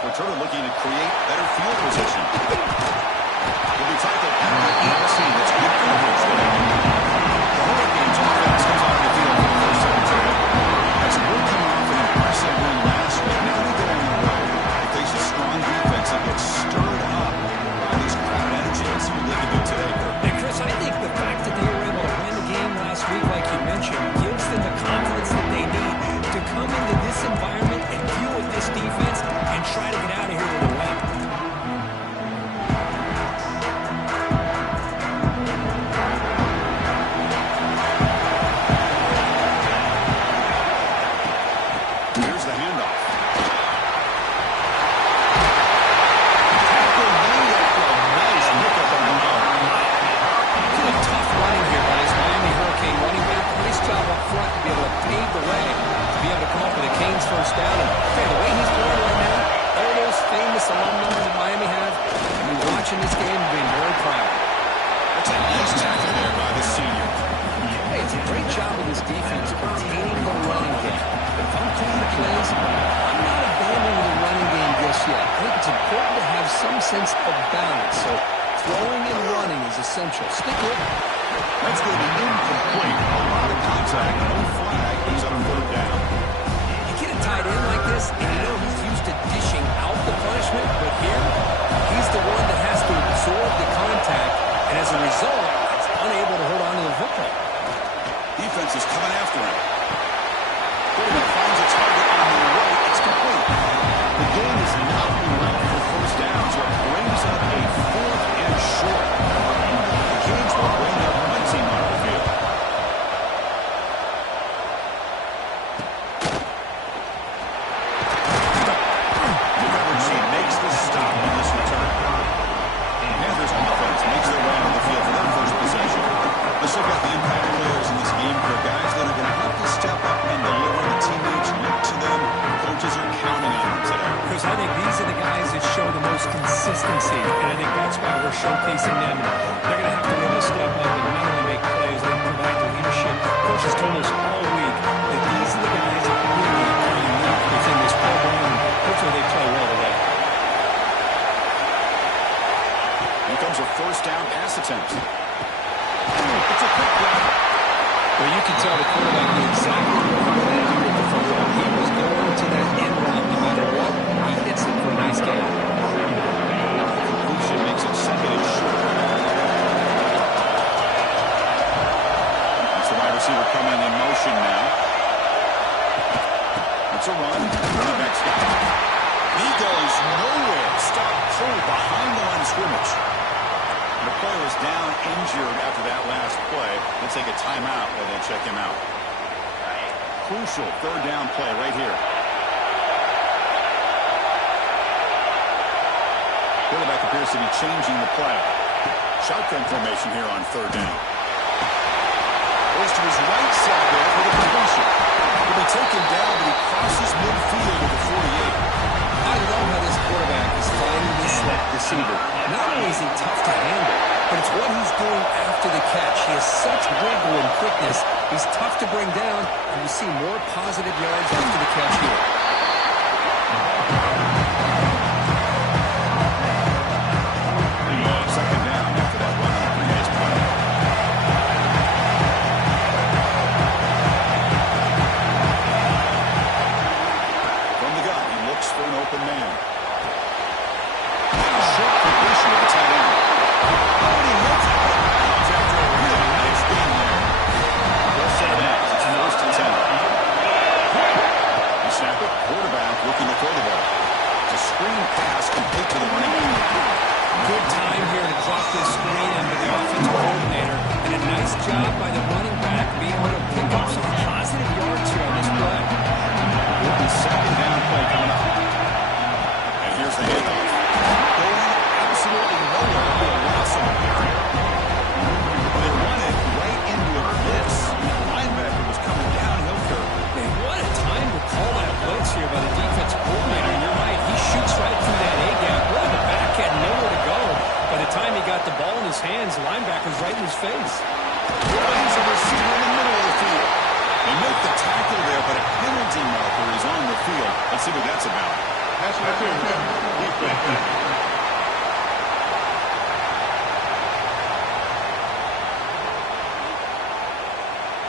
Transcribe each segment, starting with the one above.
Returner looking to create better field position. Will be tackled at the 18. That's good coverage there. The Hurricanes offense comes off the field for the first time today. As we're coming off an impressive win last week, now they go on the road. They face a strong defense that gets stirred up by this crowd energy. Let's see what they can do today. And Chris, I think the fact that they were able to win the game last week, like you mentioned, gives them the confidence that they need to come into this environment and deal with this defense and try to get out of here with a win. Here's the handoff. Tough running here by his Miami Hurricane running back. Nice job up front to be able to pave the way to be able to come up with a Canes first down. And the way he's playing right now, all those famous alumni that Miami have, I mean, watching this game and being very proud. That's a nice tackle there by the senior. Hey, it's a great job of this defense containing the running game. If I'm calling the plays, I'm not abandoning the running game just yet. I think it's important to have some sense of balance. So throwing and running is essential. Stick with it. That's going to be incomplete. A lot of contact. No flag. He's on a third down. You get a tight end like this, and you know he's used to dishing out the punishment, but here, he's the one that has to absorb the contact, and as a result, is unable to hold on to the football. Defense is coming after him. Quarterback finds a target on the right. It's complete. The game is not enough for first down, so it brings up a fourth and short. The Canes will bring their punt team on the field. The coverage team makes the stop on this return. Panthers offense makes their way on the field for their first possession. Let's look at the impact players in this game. For guys that are going to have to step up and deliver. The teammates look to them. Coaches are counting on them today. Chris, I think these are the guys that show the most consistency, and I think that's why we're showcasing them. They're going to have to be able to step up and not only make plays, they provide the leadership. Coaches told us all week that these are the guys that really are unique within this program, and hopefully they play well today. Here comes a first down pass attempt. It's a quick play. Well, you can tell the quarterback knew exactly what he wanted to do with the football. He was going to that end route no matter what. He hits it for a nice gain. Completion makes it second and short. That's the wide receiver coming in motion now. It's a run. Running back's got it. He goes nowhere. Stop cold behind the line of scrimmage. The player is down injured after that last play. Let's take a timeout while they check him out. Crucial third down play right here. Quarterback appears to be changing the play. Shotgun formation here on third down. Goes to his right side there for the completion. He'll be taken down, but he crosses midfield with the 48. I love how this quarterback is finding this slot receiver. Not only is he tough to handle, but it's what he's doing after the catch. He has such wiggle and quickness. He's tough to bring down, and you see more positive yards after the catch here. Second down after that run on the previous play. From the gun, he looks for an open man. Short completion of the tight end. And he hits it out of bounds after a really nice game there. They'll set it out. It's first and 10. You snap it. Pass interference. Defense.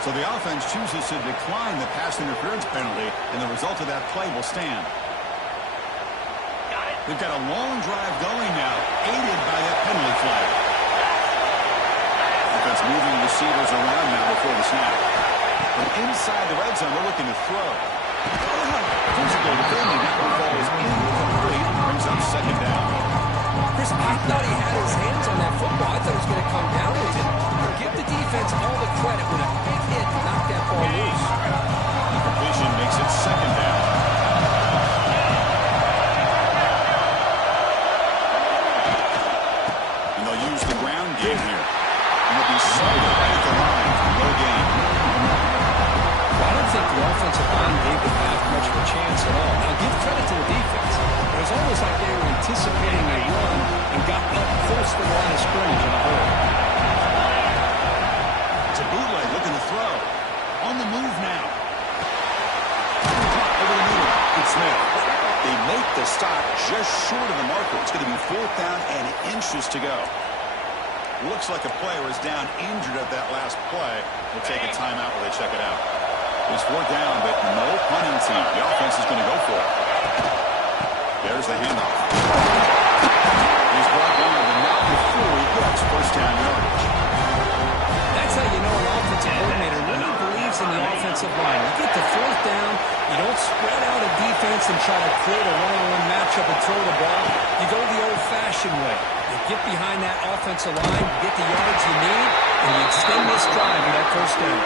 So the offense chooses to decline the pass interference penalty, and the result of that play will stand. They've got a long drive going now, aided by that penalty flag. Defense moving receivers around now before the snap. From inside the red zone, they're looking to throw. Physical defending, that one falls incomplete, brings up second down. Chris, I thought he had his hands on that football. I thought he was going to come down with it. Give the defense all the credit when a big hit knocked that ball loose. Completion makes it second down. And they'll use the ground game here. And they'll be started right at the line for no gain. Well, I don't think the offensive line gave them that much of a chance at all. Now, give credit to the defense. It was almost like they were anticipating a run and got up close to the line of scrimmage in a hurry. Bootleg looking to throw. On the move now. Over the middle. It's Smith. They make the stop just short of the marker. It's going to be 4th down and inches to go. Looks like a player is down injured at that last play. We'll take a timeout while they check it out. It's 4th down, but no punting team. The offense is going to go for it. There's the handoff. He's brought down, but not before he gets first down yardage. That's how you know an offensive coordinator really believes in the offensive line. You get to 4th down, you don't spread out a defense and try to create a one-on-one matchup and throw the ball. You go the old-fashioned way. You get behind that offensive line, you get the yards you need, and you extend this drive to that first down.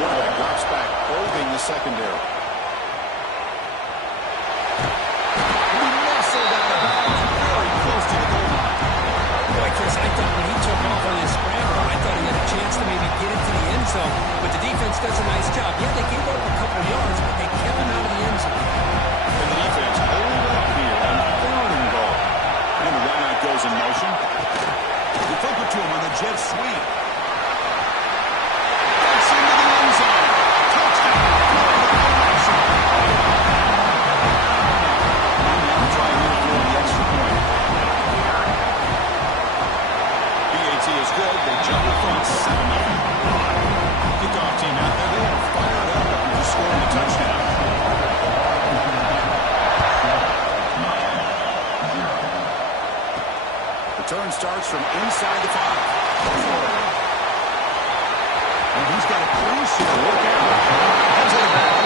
Quarterback drops back, probing the secondary. I thought when he took off on his scramble, I thought he had a chance to maybe get into the end zone. But the defense does a nice job. Yeah, they gave up a couple yards, but they kept him out of the end zone. And the defense hold up here on 3rd and goal. And the wideout goes in motion. They flip it to him on the jet sweep. Gets into the end zone. Touchdown. Now trying to for the extra point. Is good. They jump in front 7-0. Kickoff team out there. They are fired up after just scoring a touchdown. Return starts from inside the 5. And he's got a clean sheet to work out. Has it back.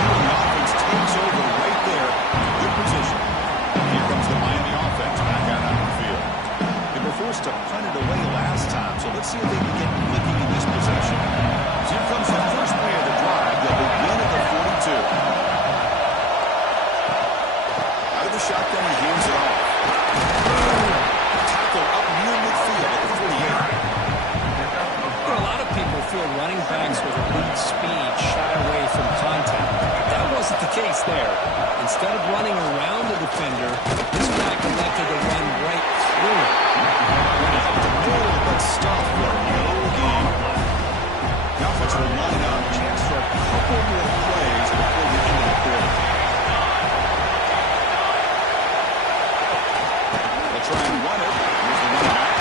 The offense takes over right there. Good position. Here comes the Miami offense back out on the field. Forced to punt it away last time, so let's see if they can get clicking in this possession. So here comes the first play of the drive. They'll begin at the 42. Out of the shotgun, he hands it off. Tackle up near midfield at the 48. A lot of people feel running backs with elite speed shy away from contact. That wasn't the case there. Instead of running around the defender, this back elected to run right through it. Let's stop for no gain. The offense will line up chance for a couple more plays before the end of the quarter. They'll try and run it. Here's the running back.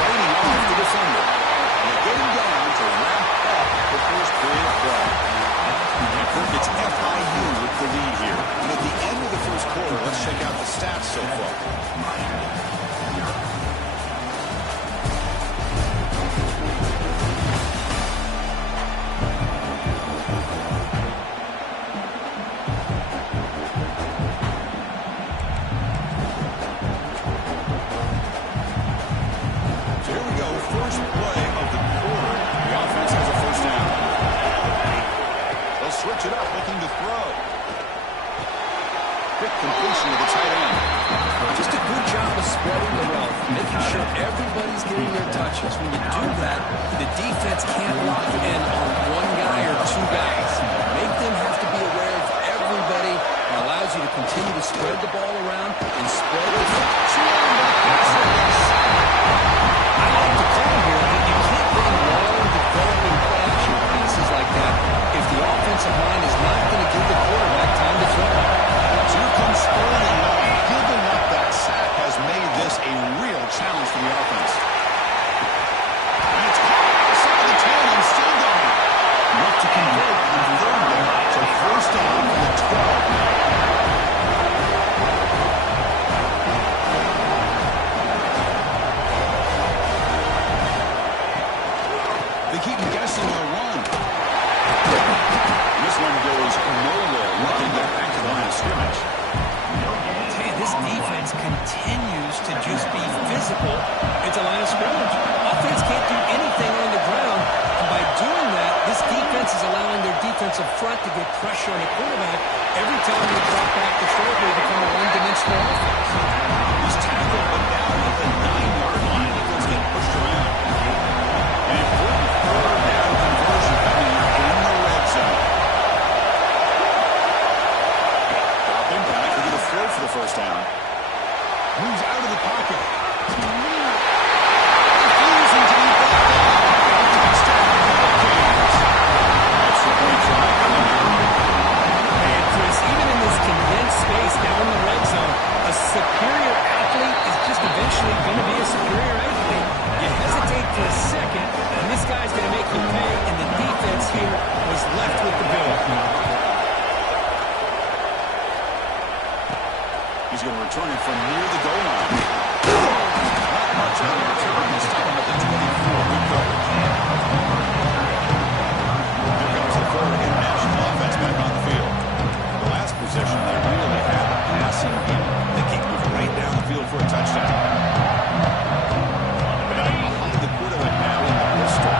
Fighting off the defender. And they get him down to wrap up the first period of play. And Kirk, it's FIU with the lead here. And at the end of the first quarter, let's check out the stats so far. Switch it up, looking to throw. Quick completion to the tight end. Just a good job of spreading the wealth, making sure everybody's getting their touches. When you do that, the defense can't lock in on one guy or two guys. Make them have to be aware of everybody. It allows you to continue to spread the ball around and spread it. for the offense. And it's caught outside the 10 and still going. Look to convert on third there. So first down from the 12 now. They keep him guessing on a run. This one goes nowhere. Looking to get back to the line of scrimmage. This defense continues to just be physical at the line of scrimmage. Offense can't do anything on the ground. And by doing that, this defense is allowing their defensive front to get pressure on the quarterback. Every time they drop back the throw, they become a one-dimensional offense. He's tackled, but down at the 9-yard line. He's getting pushed around. An important third down conversion coming up in the red zone. Dropping back, they're going to throw for the first down. Moves out of the pocket. Refusing to be brought down. Touchdown, Hurricanes. Extra point try coming up. And Chris, even in this condensed space down in the red zone, a superior athlete is just eventually going to be a superior athlete. You hesitate for a second, and this guy's going to make you pay, and the defense here was left with the bill. He's going to return it from near the goal line. Not much on the return. They stop him at the 24. Good coverage. Here comes the forward international offense back on the field. The last possession, they really had a passing game. They keep moving right down the field for a touchdown. Back behind the quarterback now in the pistol.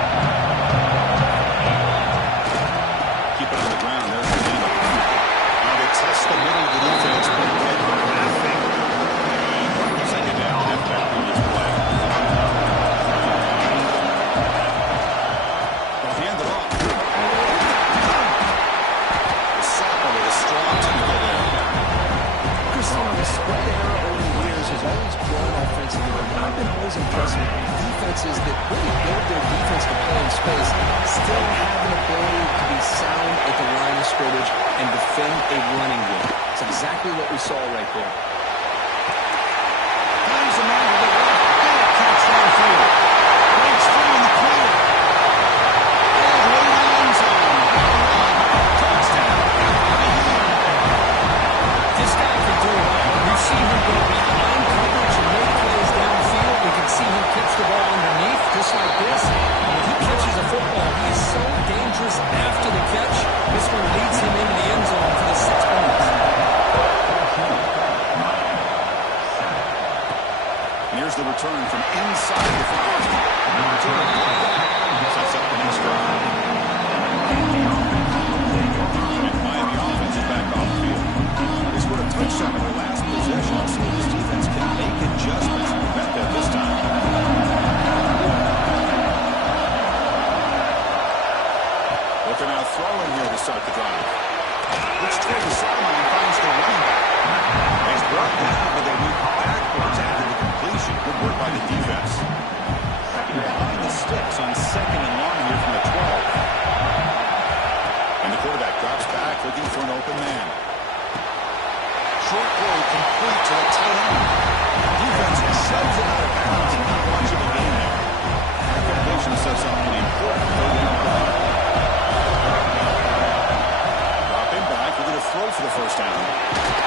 Keep it on the ground. There's the handle. Now they test the middle of the defense, but get nothing. Second down, halfback on this play. They'll hand it off. The sack of it is strong technical there. Chris, the spread error over the years has always grown offensively, but I've been always impressed with defenses that really build their defense to play in space, still have an ability to be sound at the line of scrimmage and defend a running game. It's exactly what we saw right there. Finds the man to the left. Big catch downfield. Breaks free in the clear. All the way to the end zone. Touchdown. This guy can do it. We've seen him go behind coverage and make plays downfield. We can see him catch the ball underneath, just like this. When he catches a football, he is so dangerous after the catch. This one leads him into the end zone for the 6 points. And here's the return from inside the 5. Return sets up the next drive. And Miami offense is back on the field. They scored a touchdown in their last possession, so this defense can make adjustments to prevent that this time. But they're now throwing here to start the drive. Looks toward the sideline and finds the running back. He's brought down, but they move backwards after the completion. Good work by the defense. Behind the sticks on second and long here from the 12. And the quarterback drops back looking for an open man. Short throw complete to the tight end. Defense shoves it out of bounds and not much of a gain there. The completion sets up an important third down play. Dropping back, we're going to throw for the first down.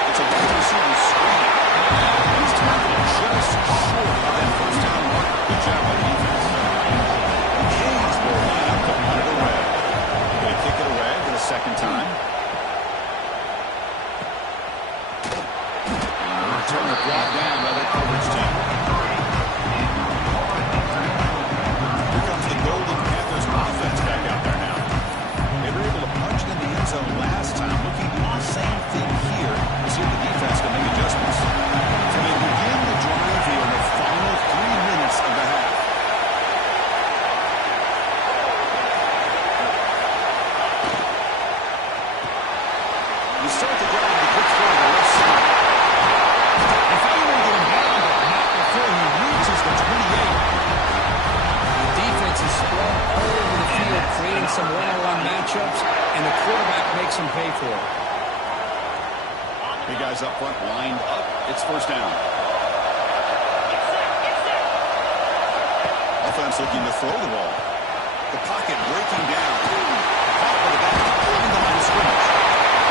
It's a wide receiver screen. He's tackled just short of that first down mark. Good job by the defense. Hayes will line up to punt it away. Going to kick it away for the second time. Turner brought down by the coverage team. Here comes the Golden Panthers offense back out there now. They were able to punch it in the end zone last time. Looking to do the same thing here to see if the defense can make adjustments. So they begin the drive here in the final 3 minutes of the half. You start the drive with a quick throw to the left side. If anyone get him down, but not before he reaches the 28. The defense is spread all over the field, creating some one-on-one matchups, and the quarterback makes them pay for it. Big guys up front lined up. It's first down. is looking to throw the ball. The pocket breaking down. Caught by the back behind the line of scrimmage.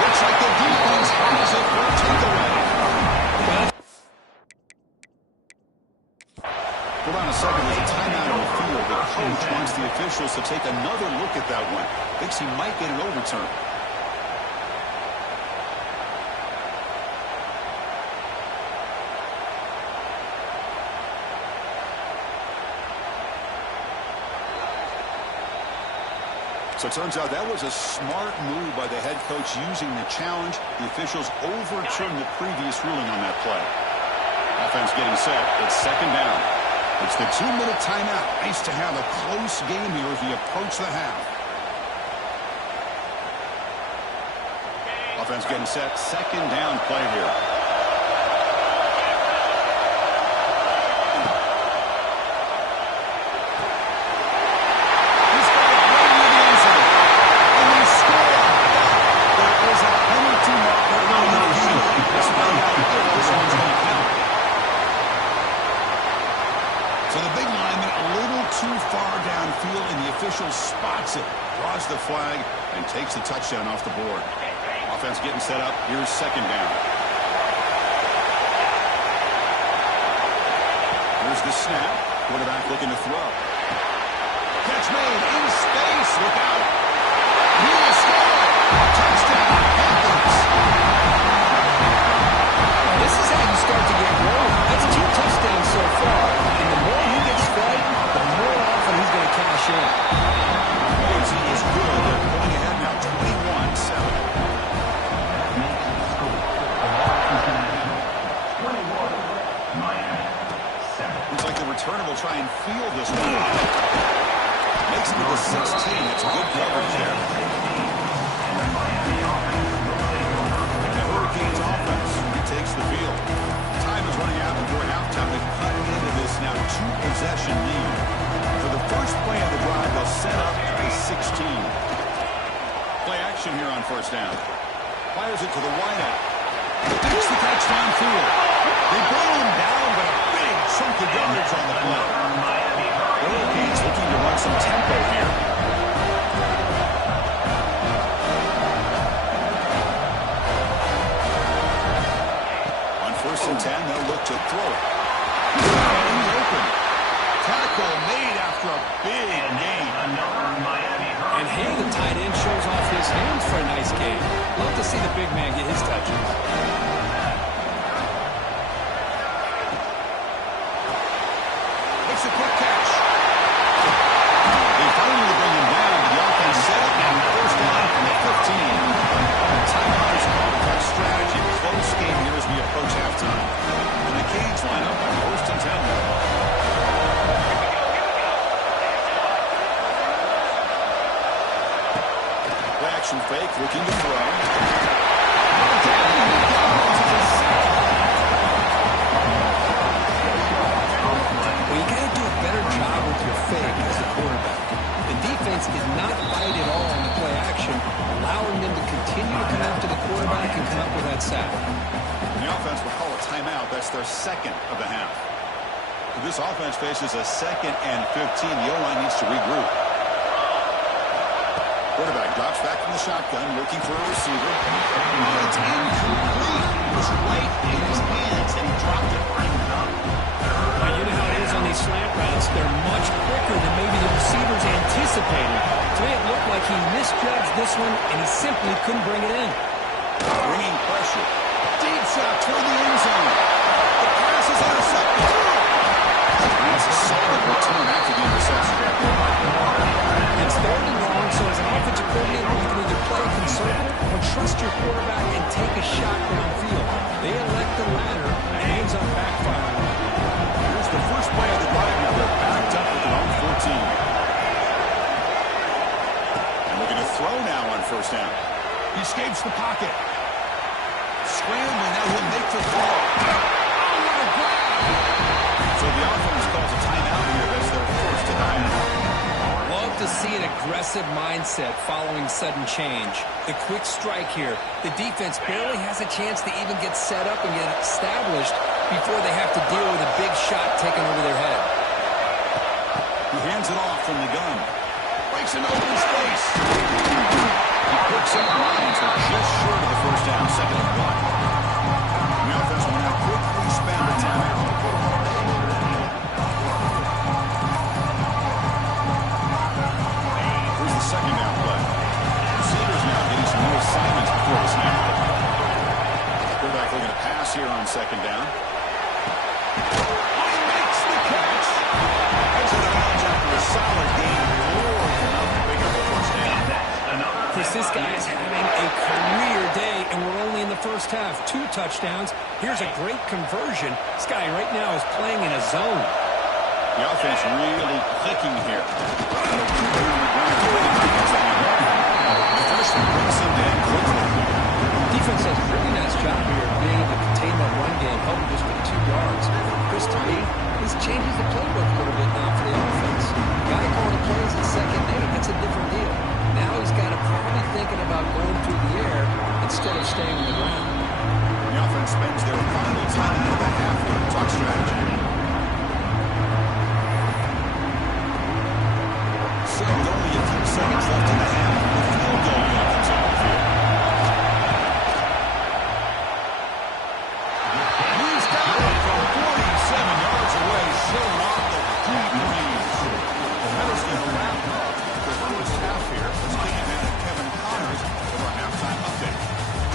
Looks like the defense has it for a takeaway. Hold on a second. There's a timeout on the field. The coach wants the officials to take another look at that one. Thinks he might get an overturn. So it turns out that was a smart move by the head coach using the challenge. The officials overturned the previous ruling on that play. Offense getting set. It's second down. It's the 2-minute timeout. Nice to have a close game here as we approach the half. Offense getting set. Second down play here. So the big lineman a little too far downfield, and the official spots it, draws the flag, and takes the touchdown off the board. Offense getting set up. Here's second down. Here's the snap. Quarterback looking to throw. Catch made in space. Look out. He will score. Touchdown. Panthers. This is how you start to get rolling. That's 2 touchdowns so far. And the more he gets fed, the more often he's going to cash in. He is good. They're going ahead now, 21-7. Looks like the returner will try and field this one. Makes it to the 16. It's good coverage there. The Hurricanes offense retakes the field. Time is running out before halftime to cut into this now 2-possession lead. For the first play of the drive, they'll set up at the 16. Play action here on first down. Fires it to the wideout. Takes the touchdown field. They bring him down, but a big chunk of yardage on the play. Hurricanes looking to run some tempo here. On 1st and 10, they'll look to throw it. In the open. Tackle made after a big gain. And hey, the tight end shows off his hands for a nice game. Love to see the big man get his touches. It's a quick catch. They finally bring him down, but the offense set up now. First down from the 15. Timeout is called for that strategy. Close game here as we approach halftime. And the Canes line up on 1st and 10. Action fake, looking to throw. Well, you got to do a better job with your fake as a quarterback. The defense did not bite at all on the play action, allowing them to continue to come after the quarterback and come up with that sack. The offense will call a timeout. That's their second of the half. If this offense faces a 2nd and 15, the O-line needs to regroup. Quarterback drops back from the shotgun, looking for a receiver. It's incomplete. It was right in his hands, and he dropped it. Well, you know how it is on these slant routes. They're much quicker than maybe the receivers anticipated. To me, it looked like he misjudged this one, and he simply couldn't bring it in. Bringing pressure. Deep shot toward the end zone. The pass is intercepted. That's a solid return after the interception. It's 3rd and long, so as an offensive coordinator, you can either play conservative or trust your quarterback and take a shot downfield. They elect the latter, and it ends up backfiring. Here's the first play of the drive. Now they're backed up at their own 14. And looking to throw now on 1st down. He escapes the pocket. Scrambling, now he'll make the throw. Oh, what a grab! So the offense calls a timeout here as their 1st and 9. Love to see an aggressive mindset following sudden change. The quick strike here. The defense barely has a chance to even get set up and get established before they have to deal with a big shot taken over their head. He hands Takes an open space. He picks up lines. They're just short of the first down. Second and 1. The offense will now quickly spend the timeout. Here's the second down play. Receivers now getting some new assignments before the snap. Quarterback looking to pass here on second down. He makes the catch. Heads out of bounds after a solid game. Pick up the first down. Chris, this guy is having a career day, and we're only in the first half. 2 touchdowns. Here's a great conversion. This guy right now is playing in a zone. The offense really clicking here. Defense does a really nice job here of being able to contain that run game, helping just with 2 yards. Chris, to me, this changes the playbook a little bit now for the offense. Guy calling plays at second, that's a different deal. Now he's got to probably thinking about going through the air instead of staying on the ground. The offense spends their final time out of the half here to talk strategy. So only a few seconds left in the half. The field goal comes out of the field. He's got it from 47 yards away, showing off the deep lead. That is the wrap-up for the first half here. Let's get ahead of Kevin Connors for our halftime update.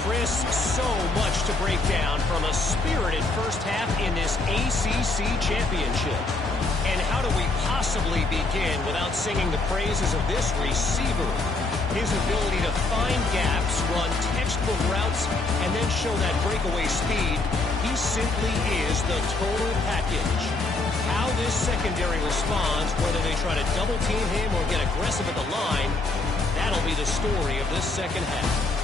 Chris, so much to break down from a spirited first half in this ACC championship. And how do we possibly begin without singing the praises of this receiver? His ability to find gaps, run textbook routes, and then show that breakaway speed. He simply is the total package. How this secondary responds, whether they try to double team him or get aggressive at the line, that'll be the story of this second half.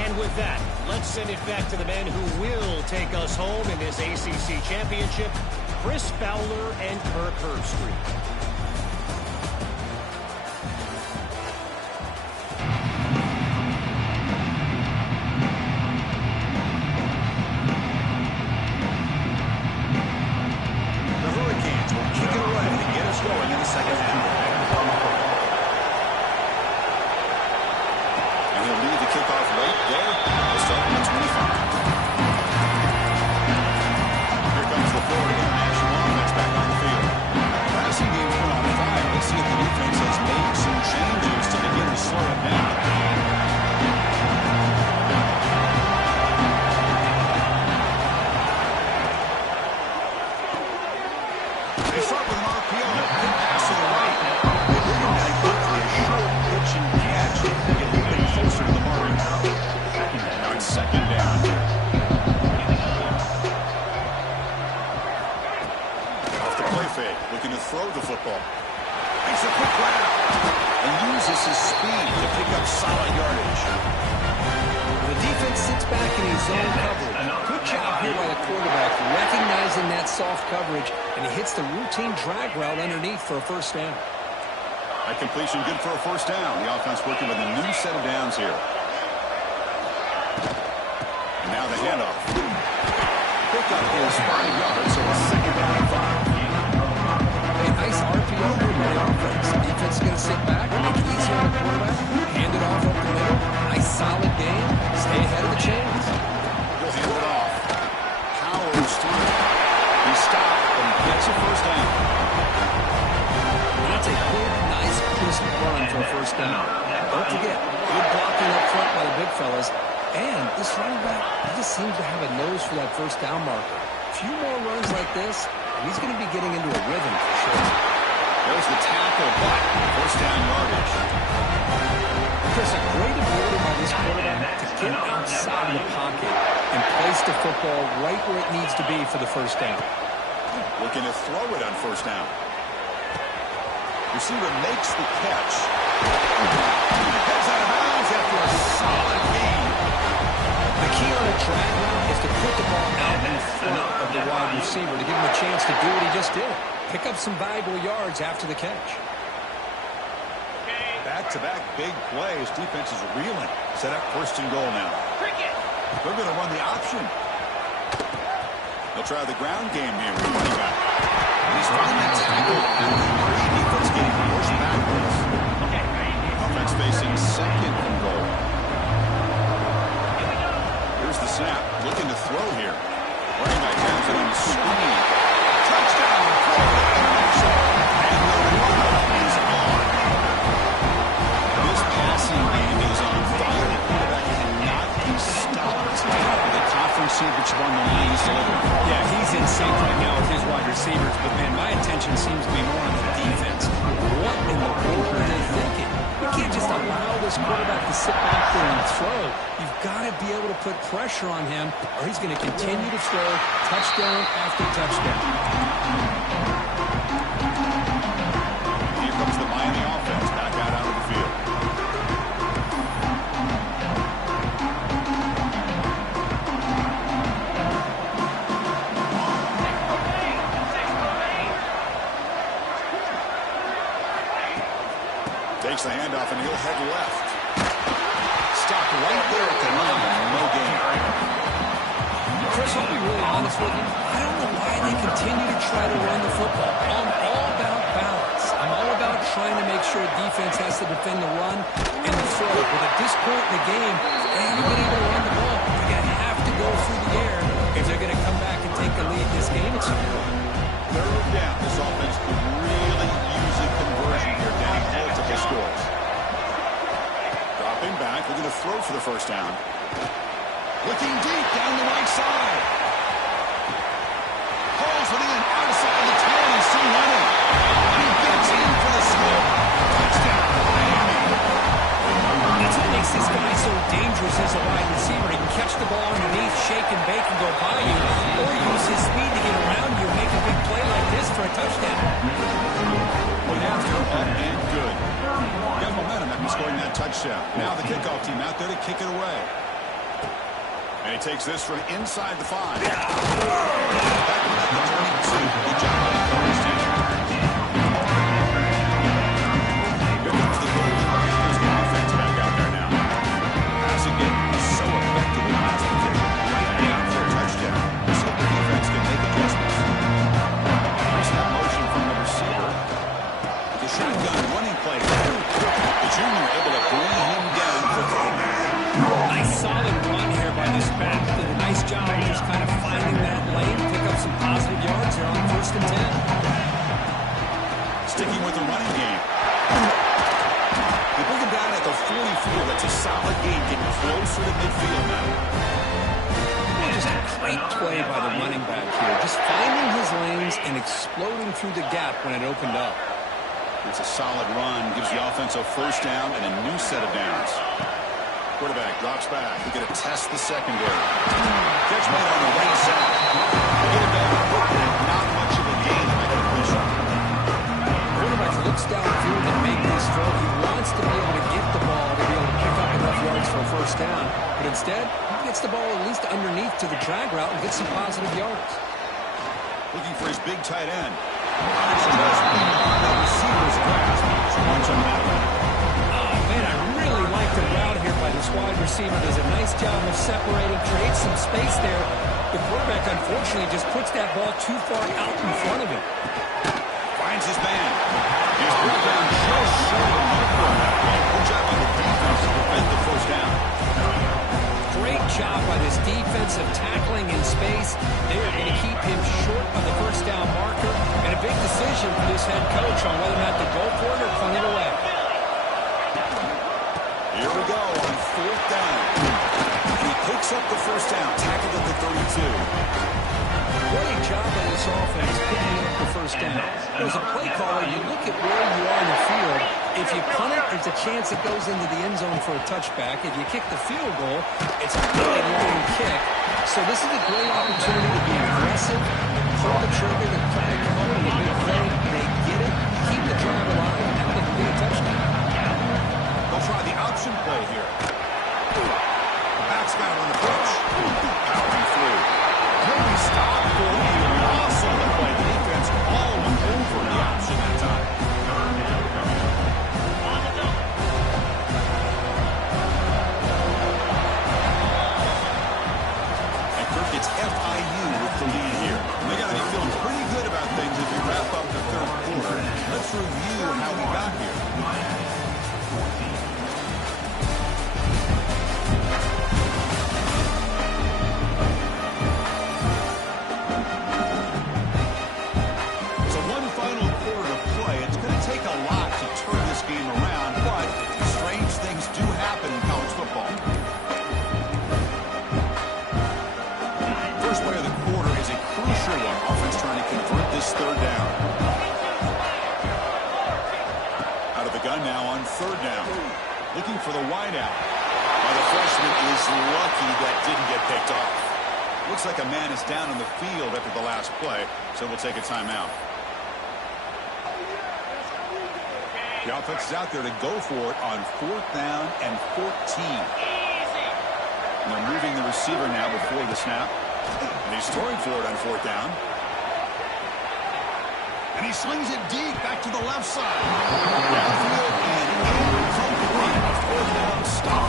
And with that, let's send it back to the men who will take us home in this ACC championship, Chris Fowler and Kirk Herbstreit. For a first down. That completion good for a first down. The offense working with a new set of downs here. And now the handoff. Pickup is 5 yards, so a second down and 5. A nice RPO move by the offense. Defense is going to sit back, make it easier on the quarterback, hand it off up the middle. Nice solid game. Stay ahead of the chains. He'll hand it off. Powers through. He stopped and gets a first down. That's a good, nice, crisp run for a first down. Don't forget, good blocking up front by the big fellas. And this running back, he just seems to have a nose for that first down marker. A few more runs like this, and he's going to be getting into a rhythm for sure. There's the tackle, but first down yardage. Chris, a great ability by this quarterback to get outside of the pocket and place the football right where it needs to be for the first down. Looking to throw it on first down. Receiver makes the catch. Heads out of bounds after a solid gain. The key on a drag route is to put the ball out in front of the wide receiver to give him a chance to do what he just did. Pick up some valuable yards after the catch. Back-to-back big plays. Defense is reeling. Set up first and goal now. They're going to run the option. They'll try the ground game here with running back. He's running that tackle. And the defense getting pushed backwards. snap, looking to throw here. Running back has it on the screen. Touchdown, Florida International. And the run is on. This passing game is on fire. The quarterback cannot be stopped. The conference championship on the line, he's delivering. Yeah, he's in sync right now with his wide receivers, but man, my attention seems to be more on the defense. What in the world are they thinking? You can't just allow this quarterback to sit back there and throw. You've got to be able to put pressure on him, or he's going to continue to throw touchdown after touchdown. Here comes the Miami offense back out onto the field. Takes the handoff and he'll head left. Stopped right there at the line. No gain. Chris, I'll be really honest with you. I don't know why they continue to try to run the football. I'm all about balance. I'm all about trying to make sure defense has to defend the run and the throw. But at this point in the game, they haven't been able to run the ball. They're going to have to go through the air if they're going to come back and take the lead in this game at some point. Third down. This offense could really use a conversion here down multiple scores. Dropping back, looking to throw for the first down. Looking deep down the right side. Pulls it in outside the 10. He's still running. And he gets in for the score. Touchdown, Miami. That's what makes this guy so dangerous as a wide receiver. He can catch the ball underneath, shake and bake and go by you, or use his speed to get around you and make a big play like this for a touchdown. Point after, up and good. Got momentum after scoring that touchdown. Now the kickoff team out there to kick it away. And he takes this from inside the 5. Back at the 22. Good job on the coverage team. Here comes the goal. There's the offense back out there now. Passing game is so effective in the last position. Right down for a touchdown. So the defense can make adjustments. Nice stop motion from the receiver. The shotgun running play. The junior able to bring him down quickly. Nice solid run here by this back. Did a nice job of just kind of finding that lane, pick up some positive yards here on 1st and 10. Sticking with the running game. They bring him down at the 44. That's a solid game, getting closer to midfield now. Just a great play by the running back here. Just finding his lanes and exploding through the gap when it opened up. It's a solid run. Gives the offense a first down and a new set of downs. Quarterback drops back. We're going to test the secondary. Catch made on the right side. They get it down quickly. Not much of a gain by completion. Quarterback looks downfield to make this throw. He wants to be able to get the ball to be able to pick up enough yards for a first down. But instead, he gets the ball at least underneath to the drag route and gets some positive yards. Looking for his big tight end. It's just beyond the receiver's grasp. So watch on that one. Oh, man, I really like the route here by this wide receiver. Does a nice job of separating, creates some space there. The quarterback, unfortunately, just puts that ball too far out in front of him. Finds his man. He's brought down just short of the marker on that play. Good job on the defense to prevent the first down. Great job by this defensive tackling in space. They are going to keep him short of the first down marker. And a big decision for this head coach on whether or not to go for it or punt it away. Here we go on 4th down. And he picks up the first down, tackled at the 32. Great job by this offense picking up the first down. As a play caller, you look at where you are in the field. If you punt it, there's a chance it goes into the end zone for a touchback. If you kick the field goal, it's a really long kick. So this is a great opportunity to be aggressive, pull the trigger, to try to come up with a big play. They get it, keep the drive alive, and now they can be a touchdown. They'll try the option play here. The back's got it on the pitch. Powering through. Great stop for the loss on the play. The defense all over the option that time. And Kirk gets FIU with the lead here. They got to be feeling pretty good about this third down. Out of the gun now on third down. Looking for the wideout. Well, the freshman is lucky that didn't get picked off. Looks like a man is down on the field after the last play, so we'll take a timeout. The offense is out there to go for it on 4th down and 14. And they're moving the receiver now before the snap. And he's throwing for it on 4th down. And he slings it deep back to the left side. Downfield and incomplete. A 4th down stop.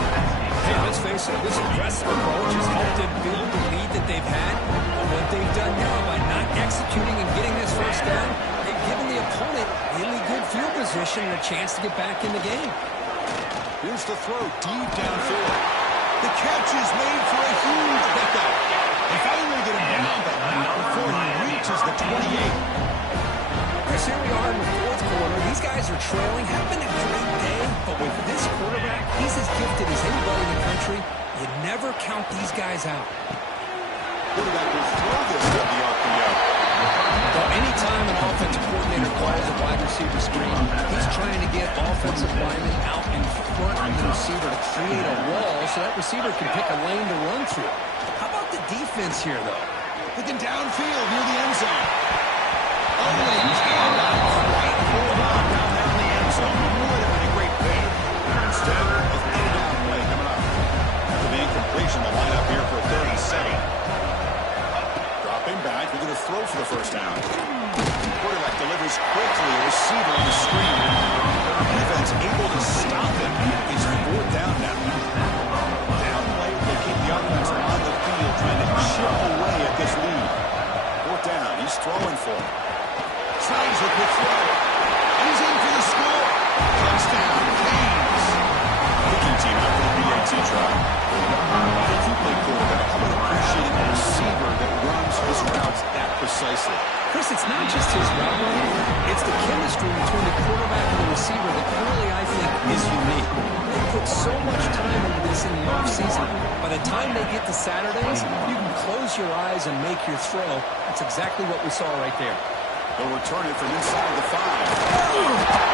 Hey, let's face it, this aggressive approach has helped them build the lead that they've had. But what they've done now by not executing and getting this first down, they've given the opponent really good field position and a chance to get back in the game. Here's the throw deep downfield. The catch is made for a huge pickup. They finally get him down, but not before he reaches the 28. Chris, here we are in the 4th quarter. These guys are trailing, having a great day, but with this quarterback, he's as gifted as anybody in the country. You never count these guys out. Quarterback will throw this to the RPO. Well, anytime an offensive coordinator calls a wide receiver screen, he's trying to get offensive linemen out in front of the receiver to create a wall so that receiver can pick a lane to run through. How about the defense here, though? Looking downfield near the end zone. Only cannot quite hold on down the end zone. Would have been a great play. Instead, a third down play coming up. After the incompletion, the lineup here for 3rd and 7. Dropping back, we're going to throw for the first down. Quarterback delivers quickly, a receiver on the screen. Defense able to stop him. He's 4th down now. Down late, they keep the offense on the field, trying to chip away at this lead. 4th down, he's throwing for it. Slides with the throw. And he's in for the score. Touchdown, Canes. Kicking team out for the BAT try. If you play quarterback, how about appreciating a receiver that runs his routes that precisely? Chris, it's not just his route running. It's the chemistry between the quarterback and the receiver that really, I think, is unique. They put so much time into this in the offseason. By the time they get to Saturdays, you can close your eyes and make your throw. That's exactly what we saw right there. They'll return it from inside the 5.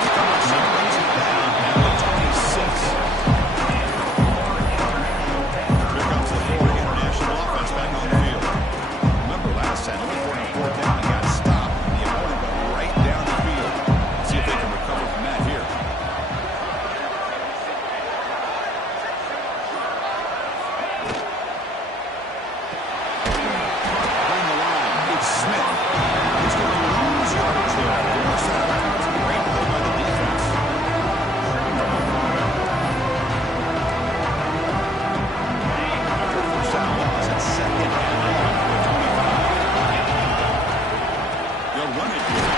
Coverage brings it down at the 26. Here comes the Florida International offense back on the field. Remember last time, looking for a 4th down and got stopped. The opponent went right down the field. Let's see if they can recover from that here. Bring the line. It's Smith. He's going to lose yardage there. Force that around. Great play by the defense. After a first down loss at 2nd and 25. They'll run it here.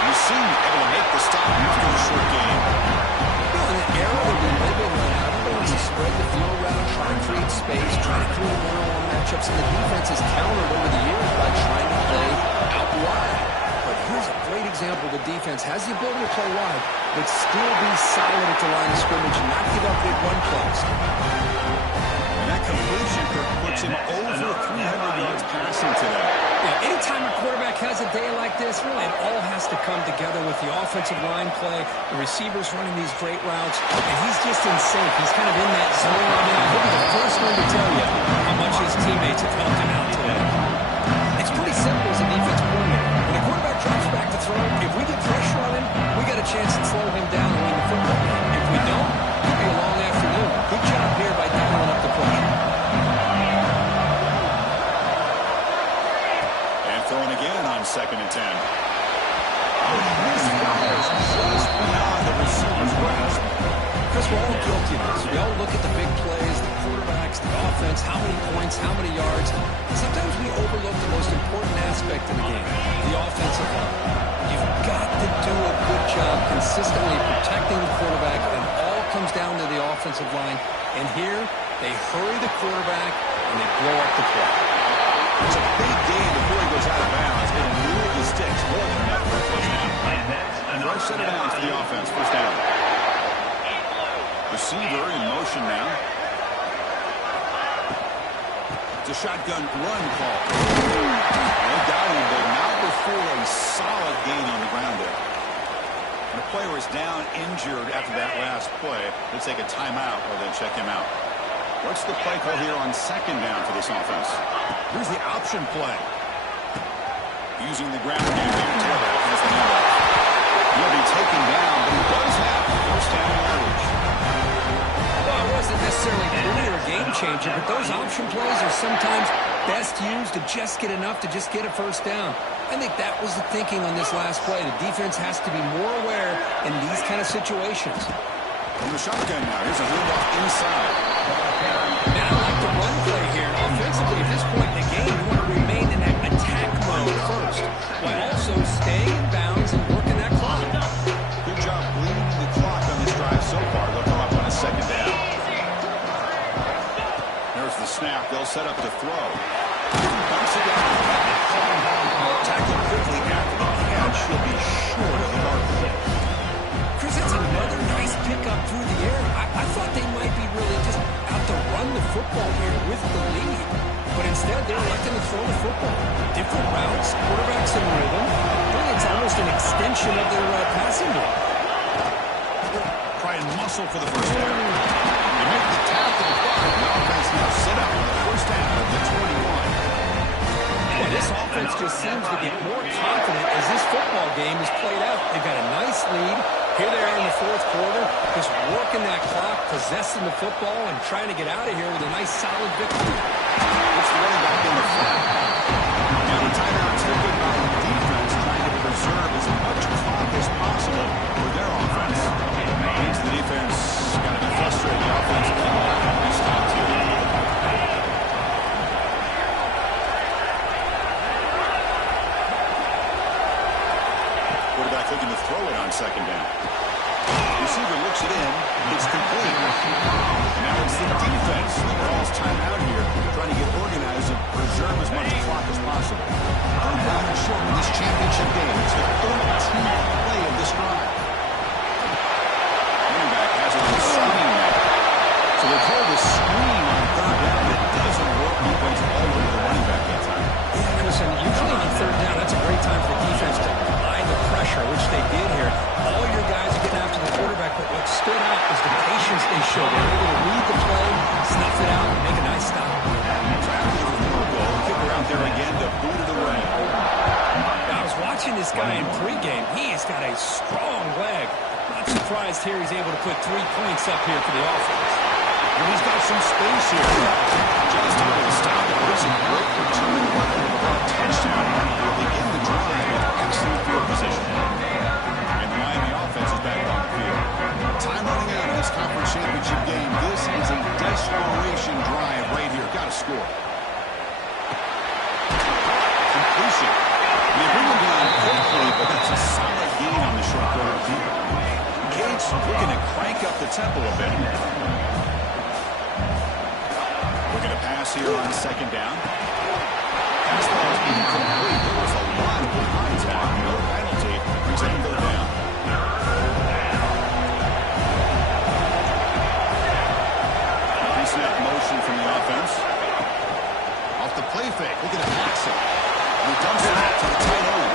You seem able to make the stop after a short game. In the era that we live in right now, everybody wants to spread the field around, try to create space, try to create one-on-one matchups, and the defense has countered over the years by trying to play out wide. But here's a great example. The defense has the ability to play wide, but still be solid at the line of scrimmage and not give up big run plays. And that completion puts him over 300 yards passing today. Yeah, anytime a quarterback has a day like this, really it all has to come together with the offensive line play, the receivers running these great routes, and he's just in sync. He's kind of in that zone right now. He'll be the first one to tell you how much his teammates have helped him out today. It's pretty simple as a defense coordinator. When the quarterback drops back to throw, if we get pressure on him, we got a chance to slow him down and win the football game. If we don't, it could be a long afternoon. Good job here by dialing up the pressure. Throwing again on 2nd and 10. Oh, he misfires just beyond the receiver's grasp. Chris, we're all guilty of this. We all look at the big plays, the quarterbacks, the offense, how many points, how many yards. Sometimes we overlook the most important aspect of the game, the offensive line. You've got to do a good job consistently protecting the quarterback, and it all comes down to the offensive line. And here, they hurry the quarterback, and they blow up the play. It's a big game before he goes out of bounds. It'll move the sticks more than enough for a first down. Fresh set of downs for the offense. First down. Receiver in motion now. a shotgun run call. No doubt he will now before a solid gain on the ground there. And the player is down injured after that last play. Let's take a timeout or then check him out. What's the play call here on second down for this offense? Here's the option play. Using the ground game here. Taylor has the handoff. He'll be taken down, but he does have first down yardage. Well, it wasn't necessarily really a game changer, but those option plays are sometimes best used to just get enough to just get a first down. I think that was the thinking on this last play. The defense has to be more aware in these kind of situations. From the shotgun now, here's a handoff inside. Now, I like the run play here. Offensively, at this point in the game, you want to remain in that attack mode first, while also staying in bounds and working that clock. Good job bleeding the clock on this drive so far. They'll come up on a second down. There's the snap. They'll set up to throw. Bumps it down. Tackle quickly after the catch. He'll be short of the mark. Chris, that's another nice pickup through the air. I thought they might be really just out to run the football here with the lead. But instead, they're electing to throw the football. Different routes, quarterbacks in rhythm. I think it's almost an extension of their passing game. Try and muscle for the first down. They make the tackle, but the offense now set up for the first down of the 21. Yeah, this offense just seems to get more confident as this football game is played out. They've got a nice lead. Here they are in the fourth quarter, just working that clock, possessing the football, and trying to get out of here with a nice, solid victory. It's the running back in the flat. Now the timeout taken by the defense, trying to preserve as much clock as possible for their offense. Means the defense got to be frustrated. The offense cannot be stopped here. Quarterback looking to throw it on second down. Receiver looks it in. It's complete. And now it's the defense that calls timeout here, trying to get organized and preserve as much clock as possible. Third down and short in this championship game. It's the 13th play of this drive. Running back has it on the screen now. So they call the screen on third down. It doesn't work because all over the running back that time. Yeah, Chris, and usually on third down, that's a great time for the defense to apply the pressure, which they did here. All your guys are getting after the quarterback, but what stood out was the patience they showed. They were able to read the play, snuff it out, and make a nice stop. Traffic on the goal. Kicker out there again to boot it away. Now, I was watching this guy in pregame. He has got a strong leg. Not surprised here he's able to put 3 points up here for the offense. And he's got some space here. Just able to stop it. It's a great return for a touchdown. He'll begin the drive with excellent field position. And the Miami offense is back on the field. Time running out in this conference championship game. This is a desperation drive right here. Got to score. Completion. They bring him down quickly, but that's a solid gain on the short quarter of the field. Gates looking to crank up the tempo a bit. Looking to pass here on second down. Pass ball is incomplete. There was a lot of contact. No penalty. Brings it third down. Pre-snap motion from the offense. Off the play fake. Looking to pass it. And he dumps it out to the tight end.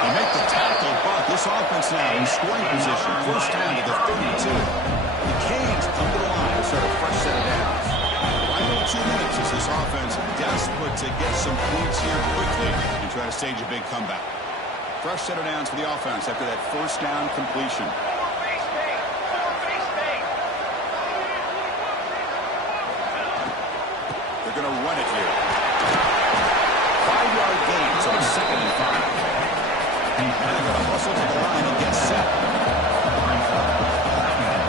They make the tackle, but this offense now in scoring position. First down to the 32. The Canes come to the line to start a fresh set of downs. Final 2 minutes as this offense desperate to get some points here quickly and try to stage a big comeback. Fresh set of downs for the offense after that first down completion. They're going to run it here. 5-yard gain, so it's 2nd and 5. And they're going to hustle to the line and get set.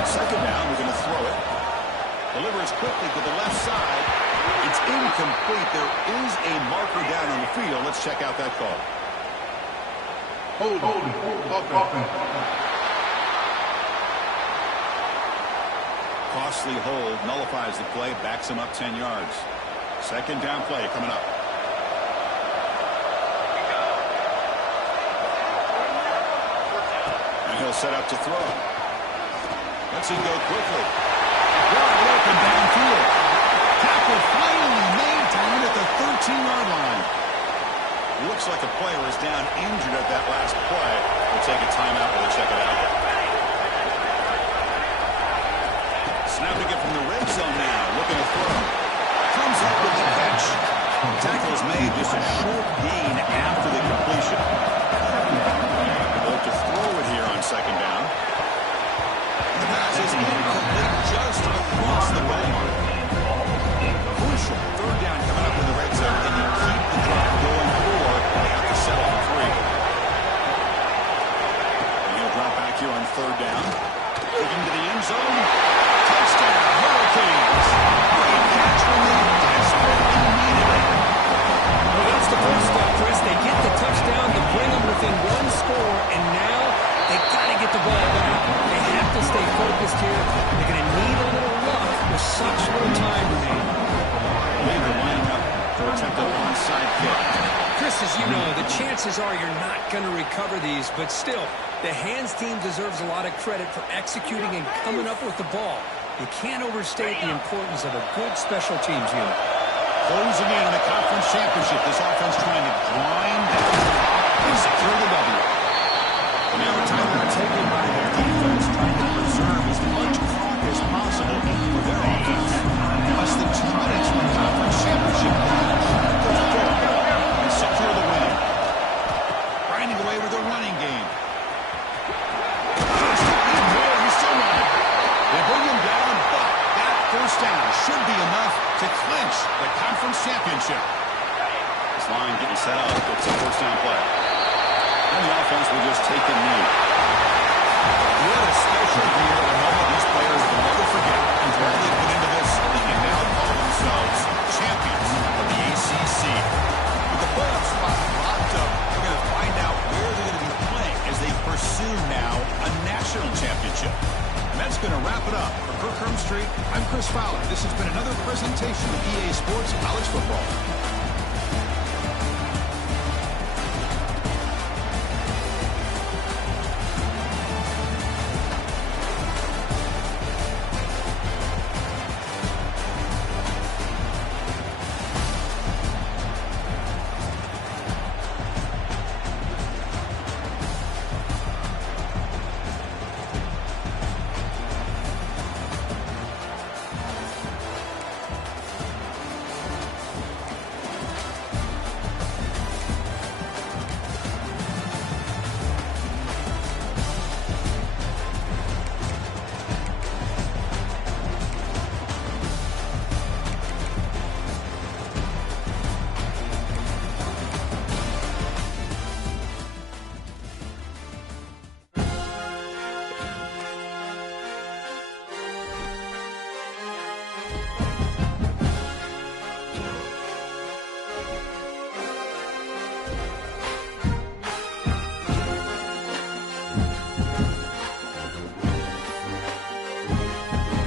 Second down, we're going to throw it. Delivers quickly to the left side. It's incomplete. There is a marker down on the field. Let's check out that call. Hold. Costly hold, nullifies the play, backs him up 10 yards. Second down play coming up. And he'll set up to throw. Let's see go quickly. Wide open downfield. Tackle finally made to limit the 13-yard line. Looks like a player is down injured at that last play. We'll take a timeout while they check it out. Snapping it from the red zone now. Looking to throw. Comes up with the catch. Tackle is made, just a short gain after the completion. Look to throw it here on second down. The pass is incomplete just across the goal line. Crucial third down coming up in the red zone. Can you keep the drive going, or they have to settle for 3? He'll drop back here on third down. Looking to the end zone. Touchdown, Hurricanes. Great catch when they desperately needed it. Well, that's the first step, Chris. They get the touchdown to bring them within one score, and now they got to get the ball back. They have to stay focused here. They're going to need a little luck with such little time remaining. Later lining up for attempt at onside kick. Chris, as you know, the chances are you're not going to recover these, but still, the hands team deserves a lot of credit for executing and coming up with the ball. You can't overstate the importance of a good special teams unit. Closing in on the conference championship. This offense trying to grind down and secure the W. Now a timeout taken by their defense, trying to preserve as much clock as possible for their offense. Less than 2 minutes from the conference championship. And secure the win. Grinding away with a running game. He's still running. They bring him down, but that first down should be enough to clinch the conference championship. This line getting set up. It's a first down play. And the offense will just take a knee. What a special year, and all of these players will never forget. And where they get into this, they can now call themselves champions of the ACC. With the playoff spot locked up, we're going to find out where they're going to be playing as they pursue now a national championship. And that's going to wrap it up. For Kirk Hermstreet, I'm Chris Fowler. This has been another presentation of EA Sports College Football.